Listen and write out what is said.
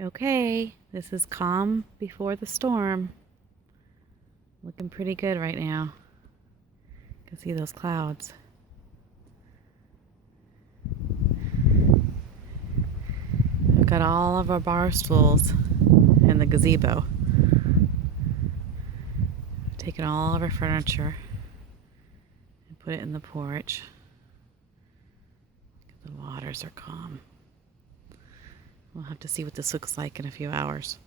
Okay, this is calm before the storm. Looking pretty good right now. You can see those clouds. I've got all of our bar stools in the gazebo. I've taken all of our furniture and put it in the porch. The waters are calm. We'll have to see what this looks like in a few hours.